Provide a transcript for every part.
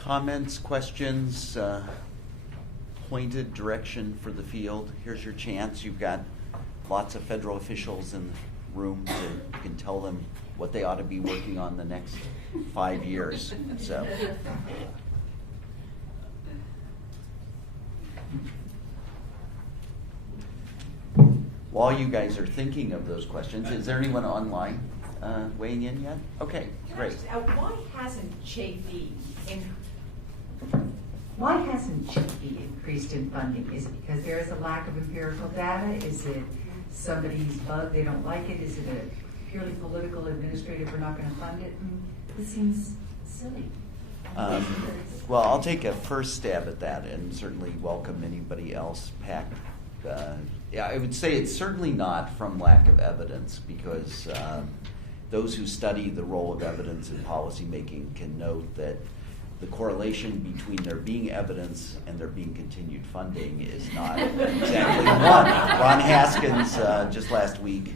Comments, questions, pointed direction for the field? Here's your chance. You've got lots of federal officials in the room. You can tell them what they ought to be working on the next 5 years. So. While you guys are thinking of those questions, is there anyone online weighing in yet? Okay, great. Why hasn't Chafee increased in funding? Is it because there is a lack of empirical data? Is it somebody's bug, they don't like it? Is it a purely political, administrative, we're not going to fund it? This seems silly. Well, I'll take a first stab at that and certainly welcome anybody else. Yeah, I would say it's certainly not from lack of evidence, because those who study the role of evidence in policymaking can note that the correlation between there being evidence and there being continued funding is not exactly one. Ron Haskins, just last week,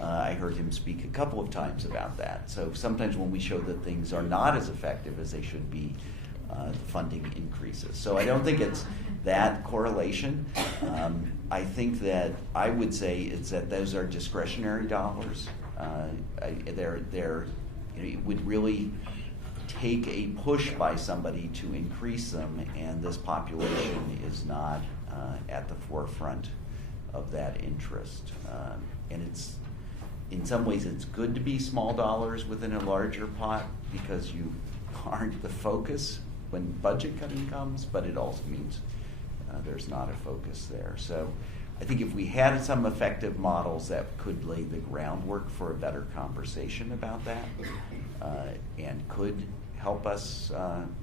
I heard him speak a couple of times about that. So sometimes when we show that things are not as effective as they should be, the funding increases. So I don't think it's that correlation. I think that I would say it's that those are discretionary dollars. It would really take a push by somebody to increase them, and this population is not at the forefront of that interest. And it's, in some ways, it's good to be small dollars within a larger pot because you aren't the focus when budget cutting comes, but it also means there's not a focus there. So I think if we had some effective models that could lay the groundwork for a better conversation about that and could help us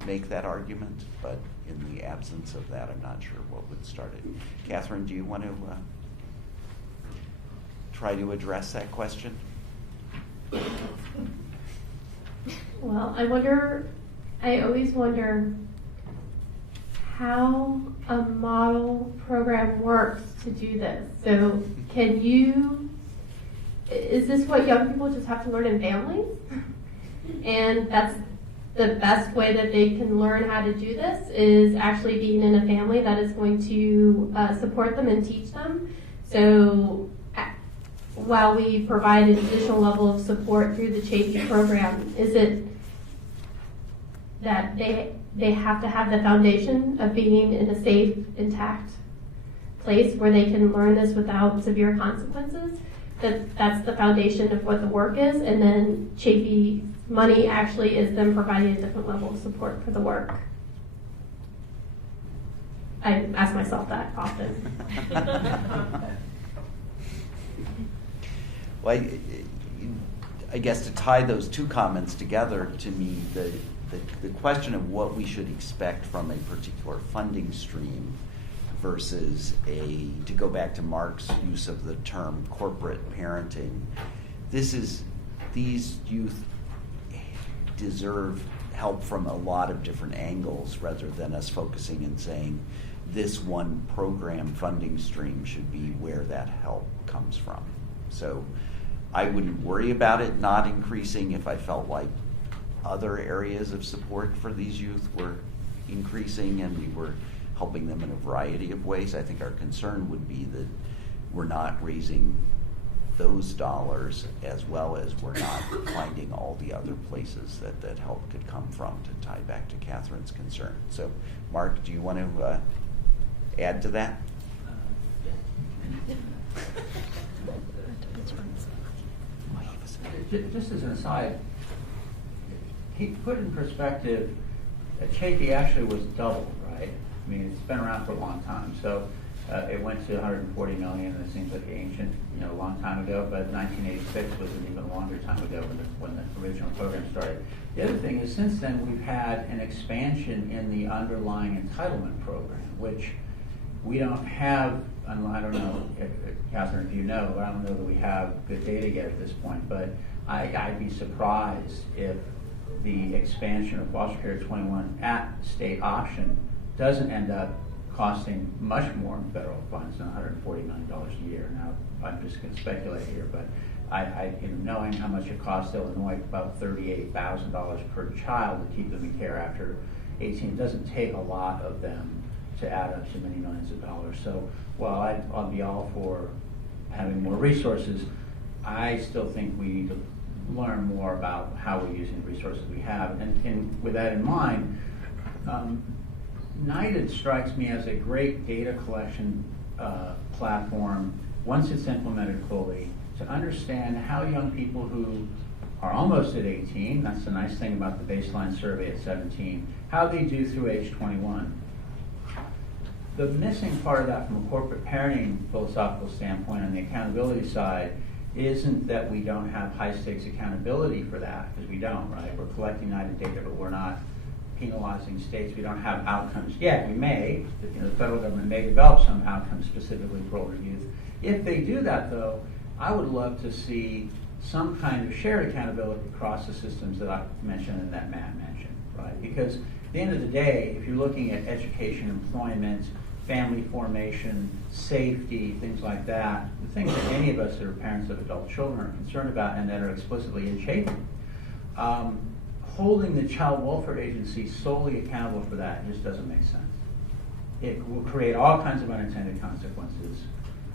make that argument, but in the absence of that, I'm not sure what would start it. Catherine, do you want to try to address that question? Well, I always wonder how a model program works to do this. So is this what young people just have to learn in families? And that's the best way that they can learn how to do this is actually being in a family that is going to support them and teach them. So while we provide an additional level of support through the Chafee program, is it that they have to have the foundation of being in a safe, intact place where they can learn this without severe consequences? That's the foundation of what the work is, and then Chafee money actually is them providing a different level of support for the work. I ask myself that often. Well, I guess to tie those two comments together, to me, the question of what we should expect from a particular funding stream versus to go back to Mark's use of the term corporate parenting, these youth deserve help from a lot of different angles rather than us focusing and saying this one program funding stream should be where that help comes from. So I wouldn't worry about it not increasing if I felt like other areas of support for these youth were increasing and we were helping them in a variety of ways. I think our concern would be that we're not raising those dollars as well as we're not finding all the other places that help could come from, to tie back to Catherine's concern. So Mark, do you want to add to that? Just as an aside, he put in perspective that Chafee actually was doubled, right? I mean, it's been around for a long time. So it went to 140 million, and it seems like ancient, a long time ago, but 1986 was an even longer time ago when the original program started. The other thing is, since then, we've had an expansion in the underlying entitlement program, which we don't have. I don't know, Catherine, if you know, but I don't know that we have good data yet at this point, but I'd be surprised if the expansion of foster care 21 at state option doesn't end up costing much more in federal funds than $140 million a year. Now, I'm just going to speculate here, but knowing how much it costs Illinois, about $38,000 per child to keep them in care after 18. It doesn't take a lot of them to add up to many millions of dollars. So while I'll be all for having more resources, I still think we need to learn more about how we're using the resources we have. And with that in mind, United strikes me as a great data collection platform, once it's implemented fully, to understand how young people who are almost at 18, that's the nice thing about the baseline survey at 17, how they do through age 21. The missing part of that from a corporate parenting philosophical standpoint on the accountability side isn't that we don't have high stakes accountability for that, because we don't, right? We're collecting United data, but we're not penalizing states. We don't have outcomes yet. We may, the federal government may develop some outcomes specifically for older youth. If they do that, though, I would love to see some kind of shared accountability across the systems that I mentioned and that Matt mentioned, right? Because at the end of the day, if you're looking at education, employment, family formation, safety, things like that, the things that any of us that are parents of adult children are concerned about and that are explicitly in shaping, holding the child welfare agency solely accountable for that just doesn't make sense. It will create all kinds of unintended consequences.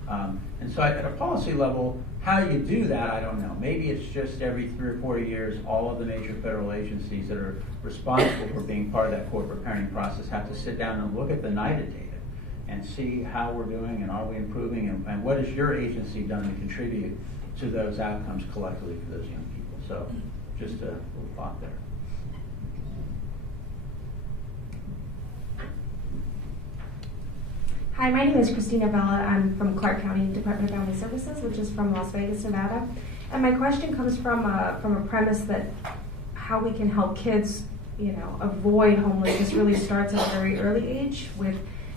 And so at a policy level, how you do that, I don't know. Maybe it's just every 3 or 4 years, all of the major federal agencies that are responsible for being part of that corporate parenting process have to sit down and look at the NIDA data and see how we're doing and are we improving and what has your agency done to contribute to those outcomes collectively for those young people. So just a little thought there. Hi, my name is Christina Vela. I'm from Clark County Department of Family Services, which is from Las Vegas, Nevada. And my question comes from a premise that how we can help kids, avoid homelessness really starts at a very early age with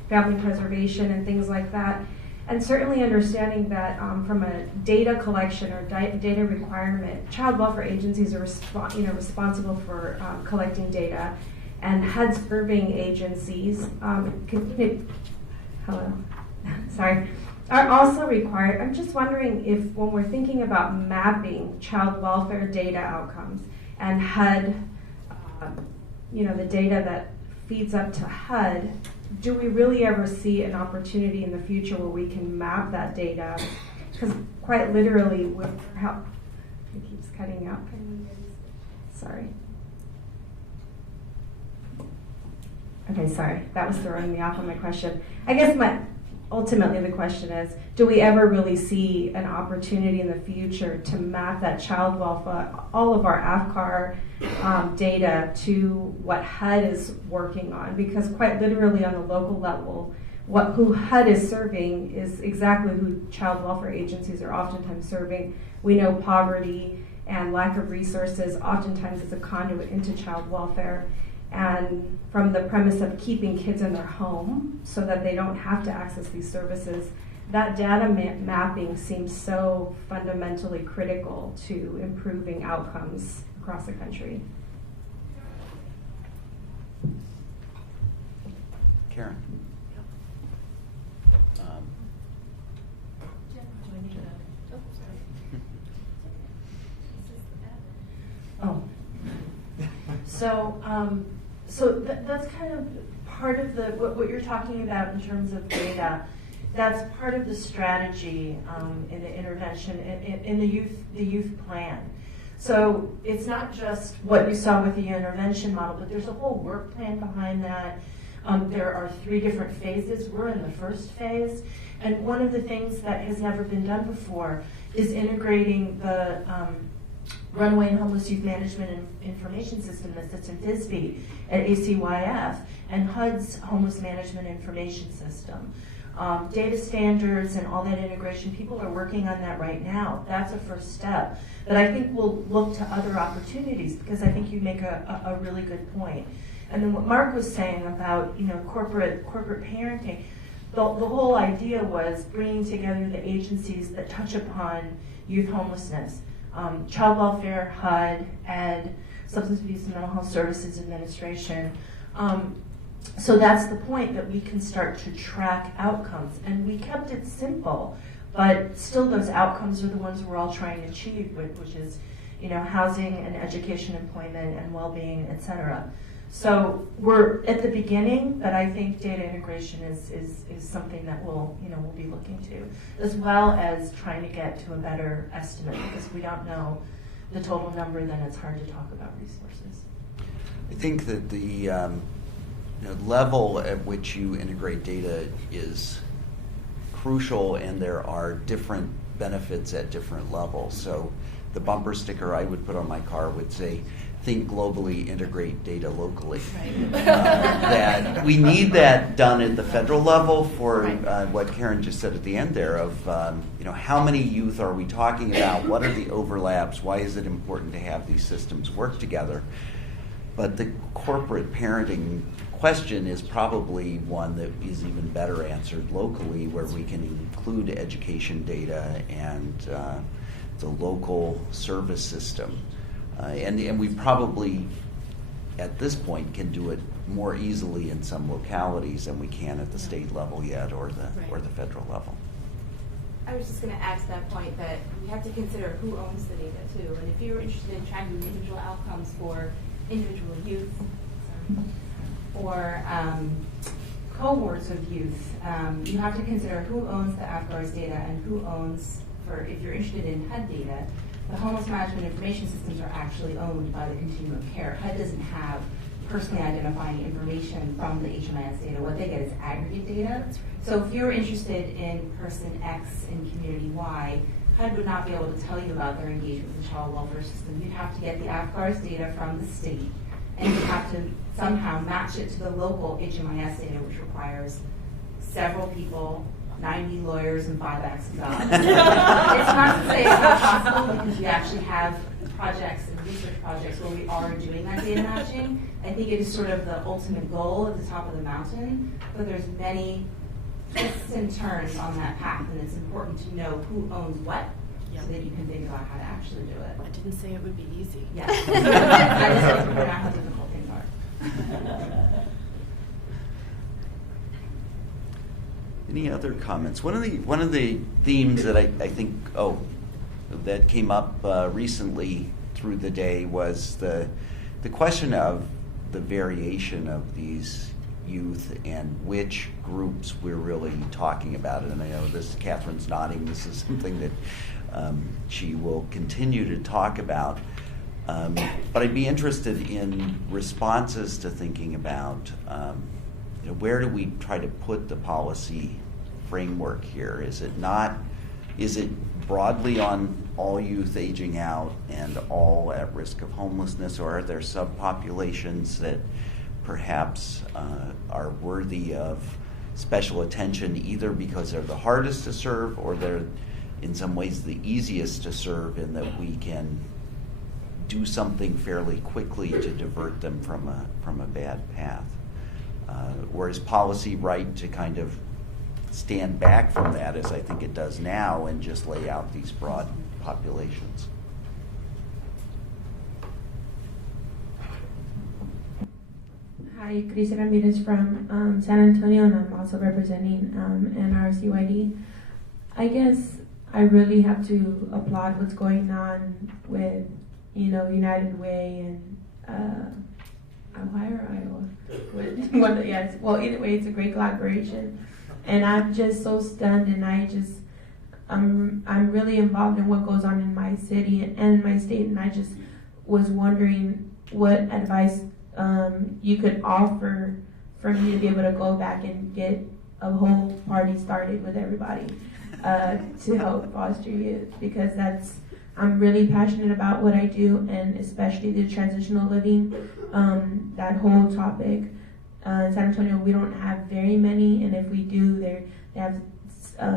family preservation and things like that. And certainly understanding that from a data collection or data requirement, child welfare agencies are responsible for collecting data, and HUD serving agencies are also required. I'm just wondering if when we're thinking about mapping child welfare data outcomes and HUD, the data that feeds up to HUD, do we really ever see an opportunity in the future where we can map that data? Because quite literally, it keeps cutting out. Sorry. Okay, sorry. That was throwing me off on my question. I guess ultimately the question is, do we ever really see an opportunity in the future to map that child welfare, all of our AFCAR data to what HUD is working on? Because quite literally on the local level, who HUD is serving is exactly who child welfare agencies are oftentimes serving. We know poverty and lack of resources oftentimes is a conduit into child welfare. And from the premise of keeping kids in their home so that they don't have to access these services, that data mapping seems so fundamentally critical to improving outcomes across the country. Karen. So that's kind of part of what you're talking about in terms of data. That's part of the strategy in the intervention in the youth plan. So it's not just what you saw with the intervention model, but there's a whole work plan behind that. There are 3 different phases. We're in the first phase, and one of the things that has never been done before is integrating the Runaway and Homeless Youth Management and Information System that sits in FISB at ACYF and HUD's Homeless Management Information System. Data standards and all that integration, people are working on that right now. That's a first step. But I think we'll look to other opportunities because I think you make a really good point. And then what Mark was saying about corporate parenting, the whole idea was bringing together the agencies that touch upon youth homelessness. Child welfare, HUD, ED, Substance Abuse and Mental Health Services Administration. So that's the point, that we can start to track outcomes. And we kept it simple, but still those outcomes are the ones we're all trying to achieve, which is housing and education, employment and well-being, et cetera. So we're at the beginning, but I think data integration is something that we'll be looking to, as well as trying to get to a better estimate, because if we don't know the total number, then it's hard to talk about resources. I think that the level at which you integrate data is crucial, and there are different benefits at different levels. So the bumper sticker I would put on my car would say, think globally, integrate data locally. Right. That we need that done at the federal level for Right. what Karen just said at the end there of how many youth are we talking about? What are the overlaps? Why is it important to have these systems work together? But the corporate parenting question is probably one that is even better answered locally, where we can include education data and the local service system. And we probably, at this point, can do it more easily in some localities than we can at the state level yet, or the federal level. I was just going to add to that point that we have to consider who owns the data too. And if you're interested in tracking individual outcomes for individual youth or cohorts of youth, you have to consider who owns the AFGARS data and who owns, if you're interested in HUD data, the homeless management information systems are actually owned by the continuum of care. HUD doesn't have personally identifying information from the HMIS data. What they get is aggregate data. So if you're interested in person X in community Y, HUD would not be able to tell you about their engagement with the child welfare system. You'd have to get the AFGARS data from the state, and you'd have to somehow match it to the local HMIS data, which requires several people, 90 lawyers, and 5 acts of God. It's not to say it's not possible, because we actually have projects and research projects where we are doing that data matching. I think it is sort of the ultimate goal at the top of the mountain, but there's many twists and turns on that path, and it's important to know who owns what, so that you can think about how to actually do it. I didn't say it would be easy. Yes. I just like to point out how difficult things are. Any other comments? One of the themes that I think that came up recently through the day was the question of the variation of these youth and which groups we're really talking about. And I know Catherine's nodding. This is something that she will continue to talk about. But I'd be interested in responses to thinking about where do we try to put the policy framework here? Is it broadly on all youth aging out and all at risk of homelessness, or are there subpopulations that perhaps are worthy of special attention, either because they're the hardest to serve or they're in some ways the easiest to serve, in that we can do something fairly quickly to divert them from a bad path? Or is policy right to kind of stand back from that, as I think it does now, and just lay out these broad populations? Hi, Chris Ramirez from San Antonio, and I'm also representing NRCYD. I guess I really have to applaud what's going on with, United Way and Ohio or Iowa? Yes. Well, either way, it's a great collaboration, and I'm just so stunned, and I'm really involved in what goes on in my city and in my state, and I just was wondering what advice you could offer for me to be able to go back and get a whole party started with everybody to help foster youth, because I'm really passionate about what I do, and especially the transitional living, that whole topic. In San Antonio, we don't have very many, and if we do, they have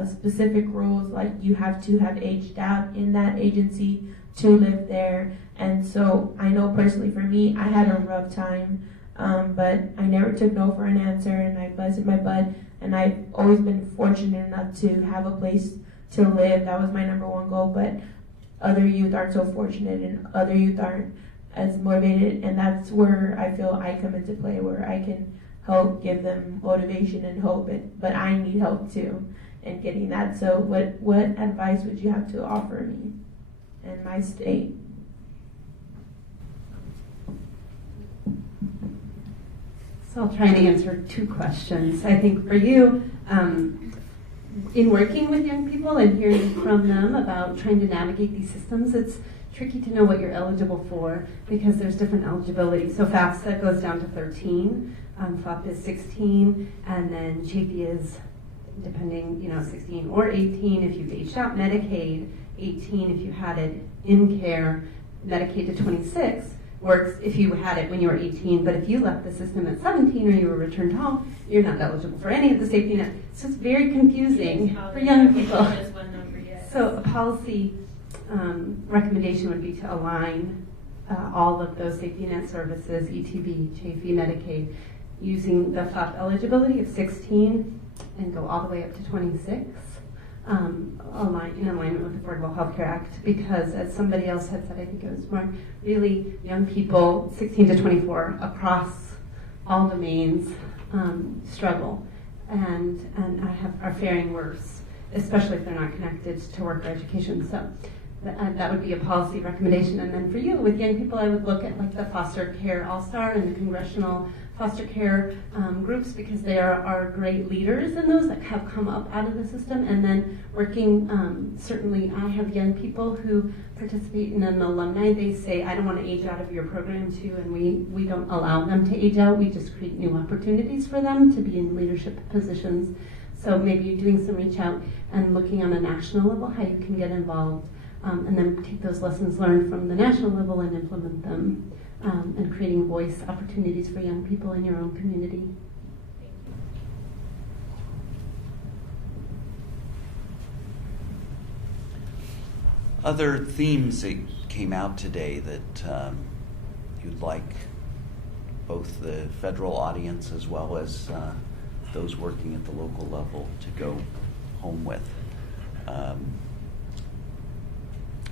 specific rules, like you have to have aged out in that agency to live there. And so I know personally for me, I had a rough time, but I never took no for an answer, and I busted my butt, and I've always been fortunate enough to have a place to live. That was my number one goal, but other youth aren't so fortunate, and other youth aren't as motivated, and that's where I feel I come into play, where I can help give them motivation and hope, but I need help too in getting that. So what advice would you have to offer me in my state? So I'll try and answer two questions. I think for you, in working with young people and hearing from them about trying to navigate these systems, it's tricky to know what you're eligible for because there's different eligibility. So FAFSA goes down to 13, FUP is 16, and then Chafee is, depending, 16 or 18 if you've aged out. Medicaid, 18 if you had it in care. Medicaid to 26 works if you had it when you were 18, but if you left the system at 17 or you were returned home, you're not eligible for any of the safety net. So it's very confusing for young people. So a policy recommendation would be to align all of those safety net services, ETB, Chafee, Medicaid, using the FUP eligibility of 16 and go all the way up to 26. In alignment with the Affordable Health Care Act, because as somebody else had said, I think it was Mark, really young people 16 to 24 across all domains struggle and are faring worse, especially if they're not connected to work or education. So that would be a policy recommendation. And then for you, with young people, I would look at like the foster care all-star and the congressional foster care groups, because they are great leaders in those that have come up out of the system. And then working, certainly I have young people who participate in an alumni. They say, I don't want to age out of your program too, and we don't allow them to age out. We just create new opportunities for them to be in leadership positions. So maybe you're doing some reach out and looking on a national level how you can get involved, and then take those lessons learned from the national level and implement them. And creating voice opportunities for young people in your own community. Other themes that came out today that you'd like both the federal audience as well as those working at the local level to go home with? I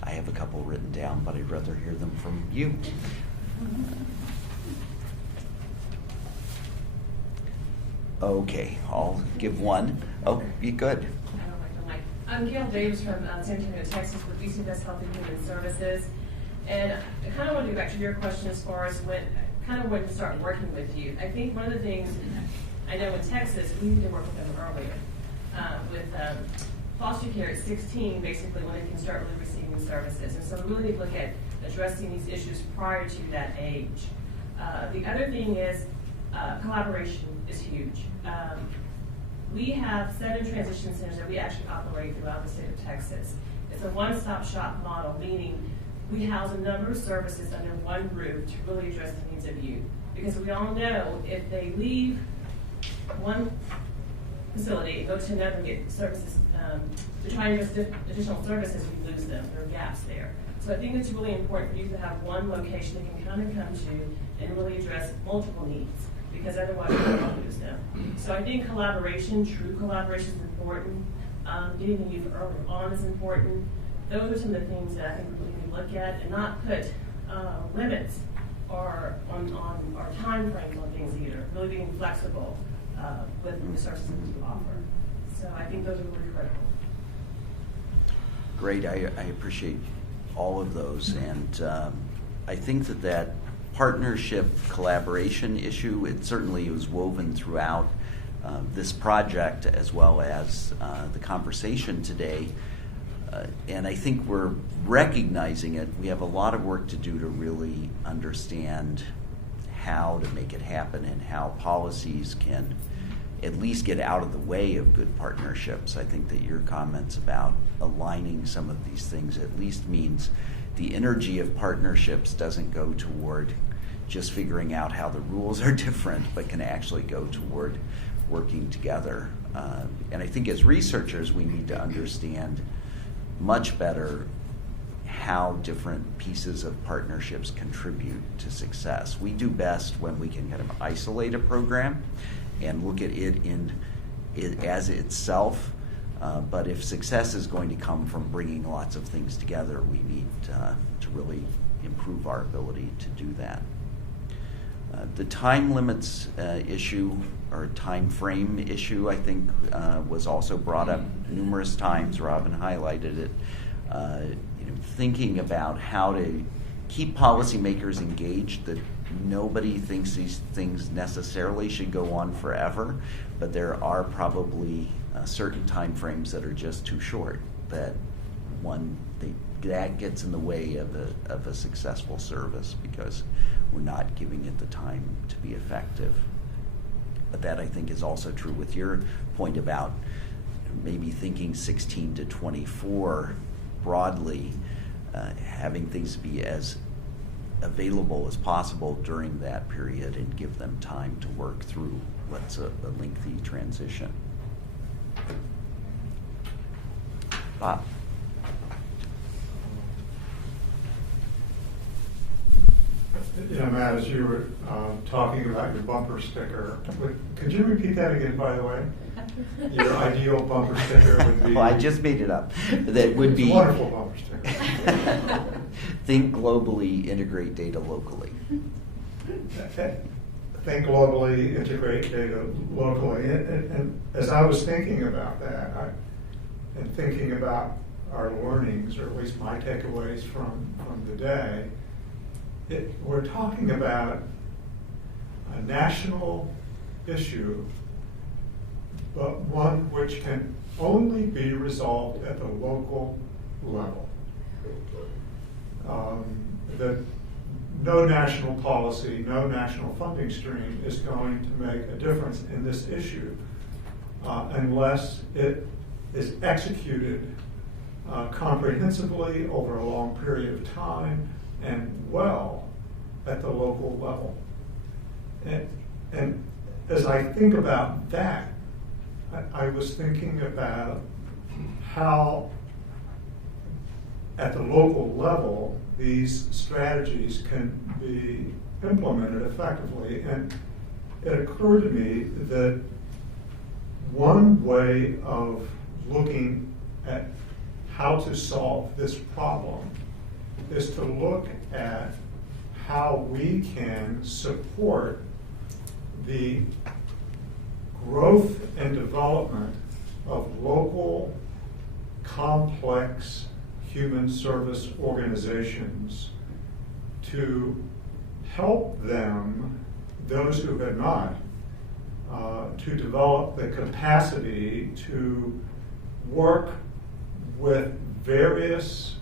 have a couple written down, but I'd rather hear them from you. Okay, I'll give one. Oh, be good. I'm Gail Davis from San Antonio, Texas, with UC Health and Human Services. And I kind of want to go back to your question as far as when to start working with youth. I think one of the things I know in Texas, we need to work with them earlier. With foster care at 16, basically when they can start really receiving services. And so we really need to look at addressing these issues prior to that age. The other thing is collaboration is huge. We have 7 transition centers that we actually operate throughout the state of Texas. It's a one-stop shop model, meaning we house a number of services under one roof to really address the needs of youth. Because we all know if they leave one facility and go to another and get services, to try and get additional services, we lose them. There are gaps there. So I think it's really important for you to have one location that can kind of come to and really address multiple needs, because otherwise you're going to lose them. So I think collaboration, true collaboration is important. Getting the youth early on is important. Those are some of the things that I think we need to look at and not put limits or on our time frames on things either. Really being flexible with the services that we offer. So I think those are really critical. Great, I appreciate all of those, and I think that partnership collaboration issue, it certainly was woven throughout this project as well as the conversation today, and I think we're recognizing it. We have a lot of work to do to really understand how to make it happen and how policies can at least get out of the way of good partnerships. I think that your comments about aligning some of these things at least means the energy of partnerships doesn't go toward just figuring out how the rules are different, but can actually go toward working together. And I think as researchers, we need to understand much better how different pieces of partnerships contribute to success. We do best when we can kind of isolate a program and look at it as itself. But if success is going to come from bringing lots of things together, we need to really improve our ability to do that. The time limits issue or time frame issue, I think, was also brought up numerous times. Robin highlighted it. Thinking about how to keep policymakers engaged. The nobody thinks these things necessarily should go on forever, but there are probably certain time frames that are just too short, that that gets in the way of a successful service because we're not giving it the time to be effective. But that, I think, is also true with your point about maybe thinking 16 to 24 broadly, having things be as available as possible during that period and give them time to work through what's a lengthy transition. Bob? Matt, as you were talking about your bumper sticker, could you repeat that again, by the way? Your ideal bumper sticker would be... Well, I just made it up. That would be... It's a wonderful bumper sticker. Think globally, integrate data locally. Think globally, integrate data locally. And as I was thinking about that, and thinking about our learnings, or at least my takeaways from the day, we're talking about a national issue, but one which can only be resolved at the local level. That no national policy, no national funding stream is going to make a difference in this issue unless it is executed comprehensively over a long period of time and well at the local level. And as I think about that, I was thinking about how at the local level these strategies can be implemented effectively. And it occurred to me that one way of looking at how to solve this problem is to look at how we can support the growth and development of local, complex human service organizations to help them, those who have not, to develop the capacity to work with various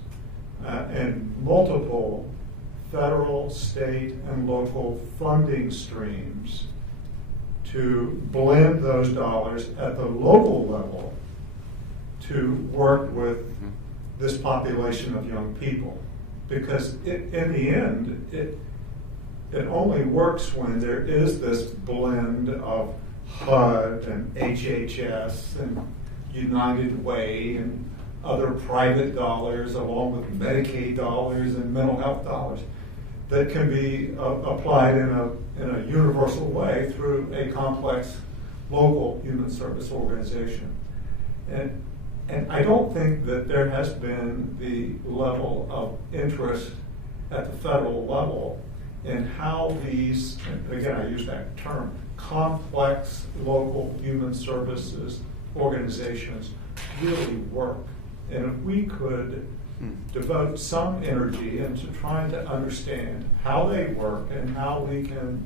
and multiple federal, state, and local funding streams to blend those dollars at the local level to work with this population of young people. Because in the end, it only works when there is this blend of HUD and HHS and United Way and other private dollars along with Medicaid dollars and mental health dollars that can be applied in a universal way through a complex local human service organization. And I don't think that there has been the level of interest at the federal level in how these, and again I use that term, complex local human services organizations really work. And if we could devote some energy into trying to understand how they work and how we can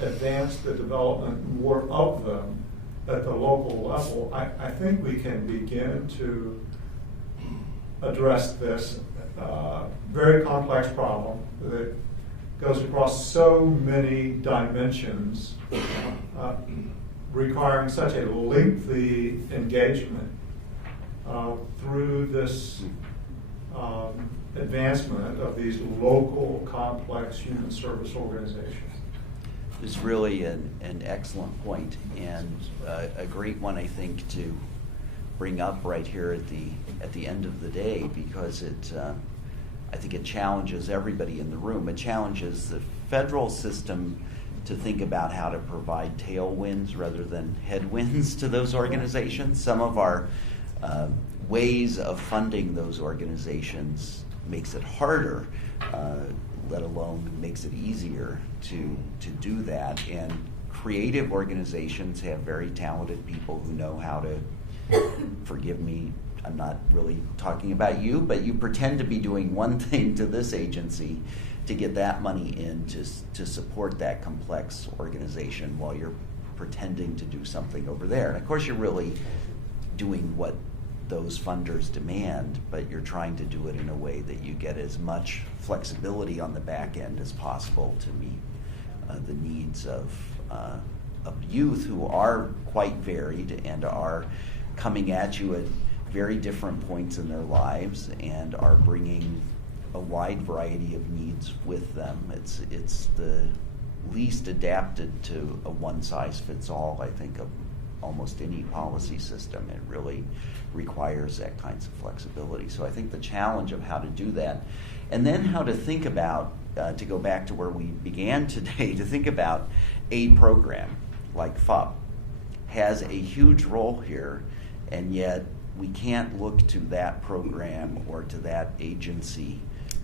advance the development more of them at the local level, I think we can begin to address this very complex problem that goes across so many dimensions, requiring such a lengthy engagement through this advancement of these local, complex human service organizations. It's really an excellent point, and a great one, I think, to bring up right here at the end of the day, because I think it challenges everybody in the room. It challenges the federal system to think about how to provide tailwinds rather than headwinds to those organizations. Some of our ways of funding those organizations makes it harder, let alone makes it easier to do that. And creative organizations have very talented people who know how to, forgive me, I'm not really talking about you, but you pretend to be doing one thing to this agency to get that money in to support that complex organization while you're pretending to do something over there. And of course, you're really doing what those funders demand, but you're trying to do it in a way that you get as much flexibility on the back end as possible to meet the needs of youth who are quite varied and are coming at you at very different points in their lives and are bringing a wide variety of needs with them. It's the least adapted to a one-size-fits-all, I think, of almost any policy system. It really requires that kinds of flexibility. So I think the challenge of how to do that, and then how to think about, to go back to where we began today, to think about a program like FUP has a huge role here, and yet we can't look to that program or to that agency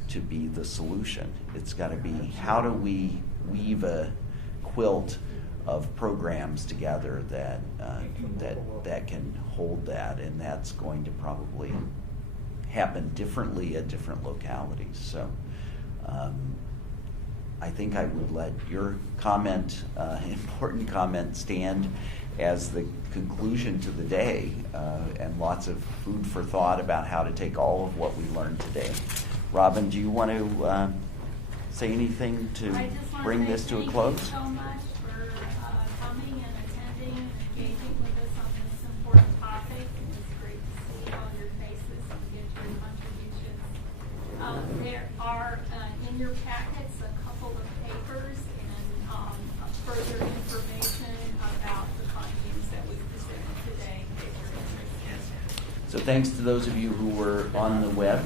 to be the solution. It's got to be, how do we weave a quilt of programs together that can hold that, and that's going to probably happen differently at different localities. So I think I would let your comment, important comment, stand as the conclusion to the day, and lots of food for thought about how to take all of what we learned today. Robin, do you want to say anything to bring this to a close? Thank you so much for coming and attending and engaging with us on this important topic. It was great to see all your faces and get your contributions. There are in your packets a couple of papers and further information about the findings that we presented today if you're interested. So thanks to those of you who were on the web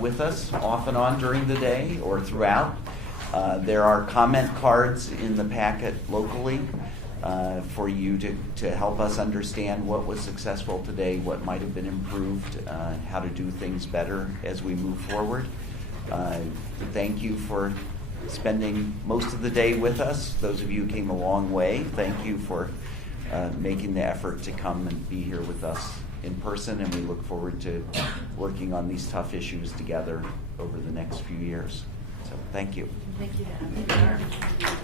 with us off and on during the day or throughout. There are comment cards in the packet locally for you to help us understand what was successful today, what might have been improved, how to do things better as we move forward. Thank you for spending most of the day with us. Those of you who came a long way, thank you for making the effort to come and be here with us in person, and we look forward to working on these tough issues together over the next few years. So thank you. Thank you.